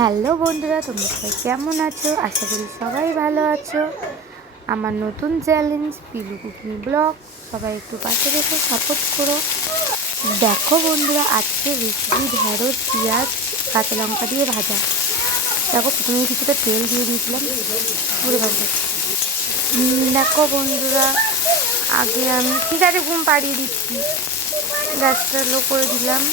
Hello বন্ধুরা, তোমরা সবাই কেমন আছো? আশা করি সবাই ভালো আছো। আমার নতুন চ্যালেঞ্জ পিলু কুকিং ব্লগ, সবাই একটু পাশে রেখে সাপোর্ট করো। দেখো বন্ধুরা, আজকে রেসিপি ঢেঁড়স, পেঁয়াজ, কাঁচা লঙ্কা দিয়ে ভাজা। দেখো, প্রথমে কিছুটা তেল দিয়ে দিয়েছিলাম পুরো ভাজা। দেখো বন্ধুরা, আগে আমি ঠিক আছে ঘুম পাড়িয়ে দিচ্ছি, গ্যাসটা লো করে দিলাম।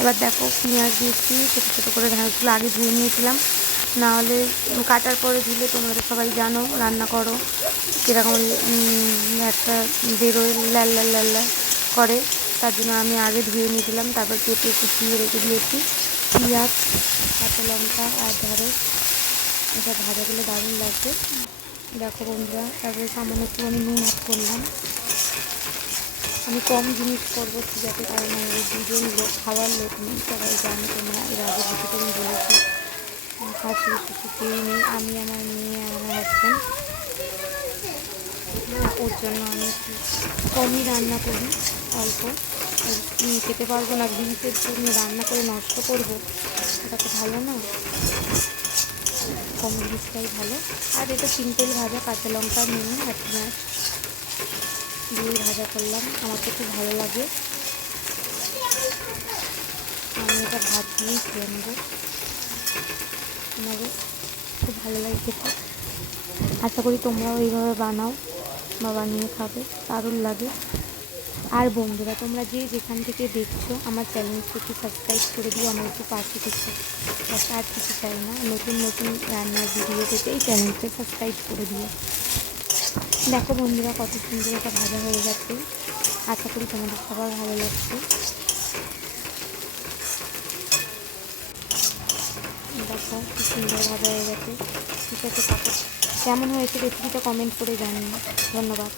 এবার দেখো, পেঁয়াজ দিয়েছি, ছোটো ছোটো করে ঢেঁড়সগুলো আগে ধুয়ে নিয়েছিলাম, নাহলে কাটার পরে ধুলে তোমরা তো সবাই জানো রান্না করো কীরকম একটা বেরোয়, লাল লাল লাল লাল করে, তার জন্য আমি আগে ধুয়ে নিয়েছিলাম, তারপর কেটে কুচিয়ে রেখে দিয়েছি পেঁয়াজ, কাঁচা লঙ্কা আর ঢেঁড়স। এটা ভাজা করলে দারুণ লাগবে। দেখো বন্ধুরা, তারপরে সামান্য একটু আমি নুন অ্যাড করলাম। আমি কম জিনিস করবো ঠিক আছে, কারণ আমাদের দুজন লোক, খাওয়ার লোক নেই, সবাই জানে, তোমরা এর আগে ভিডিওতে আমি বলেছি। শাশুড়ি শ্বশুর কেউই নেই, আমি, আমার মেয়ে আর আমার হাজব্যান্ড। ওর জন্য আমি একটু কমই রান্না করি, অল্প। খেতে পারবো না, জিনিসের জন্য রান্না করে নষ্ট করবো, এটা তো ভালো না। কম জিনিসটাই ভালো। আর এটা সিম্পল ভাজা, কাঁচা লঙ্কা, নুন আর পেঁয়াজ দিয়ে ভাজা করলাম, আমার তো খুব ভালো লাগে। আমি এটা ভাত দিয়েই খেয়ে নেবো, আমাদের খুব ভালো লাগে খেতে। আশা করি তোমরাও এইভাবে বানাও বা বানিয়ে খাবে, দারুণ লাগে। আর বন্ধুরা, তোমরা যে যেখান থেকে দেখছো আমার চ্যানেলকে একটু সাবস্ক্রাইব করে দিও, আমার একটু পাশে কিছু, আর কিছু চাই না। নতুন নতুন রান্নার ভিডিও পেতে এই চ্যানেলকে সাবস্ক্রাইব করে দিও। দেখো বন্ধুরা, কত সুন্দর এটা ভাজা হয়ে গেছে। আশা করি তোমাদের সবার ভালো লাগছে। দেখো কি সুন্দর ভাজা হয়ে গেছে। ঠিক আছে, কেমন হয়েছে রেসিপিটা কমেন্ট করে জানিও। ধন্যবাদ।